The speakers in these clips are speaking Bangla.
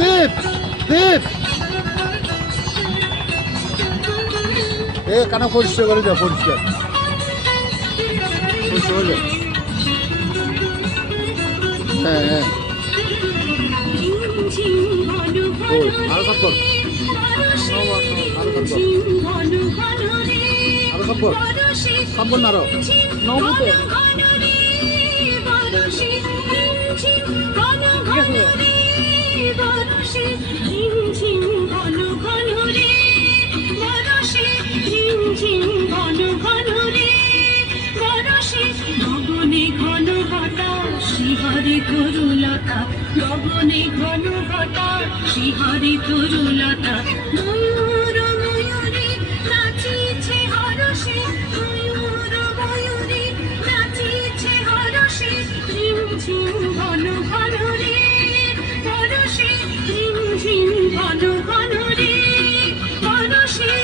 দীপ দীপ এ কানা পরিষ্কার করে দাও, পরিষ্কার পরিষ্কার করে দাও। হ্যাঁ হ্যাঁ আরো কাপ কর, আরো কাপ কর, আরো কাপ কর, কাপ কর না আরো নবুতে শ্রীহরি তরুলতা গগনে ঘন ঘটা শ্রীহরি তরুলতা ময়ূর ময়ূরী নাচিছে হরষে ময়ূর ময়ূরী নাচিছে হরষে ঝিম ঝিম ঘন ঘন রে হরষে ঝিম ঝিম ঘন ঘন রে হরষে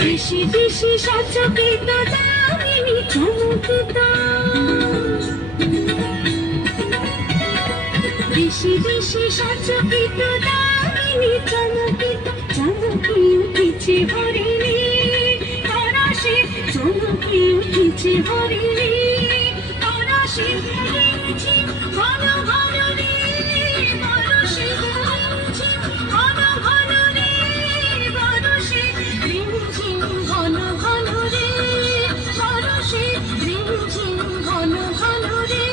দেশি দেশি সচকিত দামিনী চমকিত দেশি দেশি সচকিত দামিনী চমকিত চমকি উঠেছে হরিণী হরষে চমকি উঠেছে হরিণী হরষে ঘন ঘন রে হরষে ঘন ঘন রে হরষে ঘন ঘন রে হরষে ঘন ঘন রে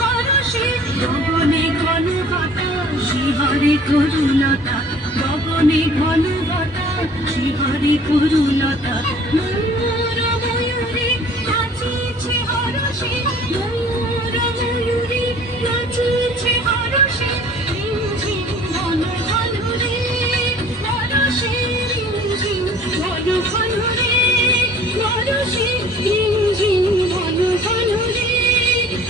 হরষে গগনে ঘন ঘটা শ্রীহরি তরুলতা গগনে ঘন ঘটা শ্রীহরি তরুলতা ময়ূর ময়ূরী নাচিছে হরষে ময়ূর ময়ূরী নাচিছে হরষে ঝিম ঝিম ঘন ঘন রে হরষে ঝিম ঝিম ঘন ঘন রে হরষে ঝিম ঝিম ঘন ঘন রে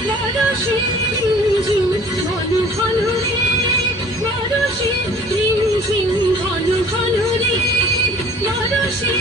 হরষে ঝিম ঝিম ঘন ঘন রে হরষে ঝিম ঝিম ঘন ঘন রে হরষে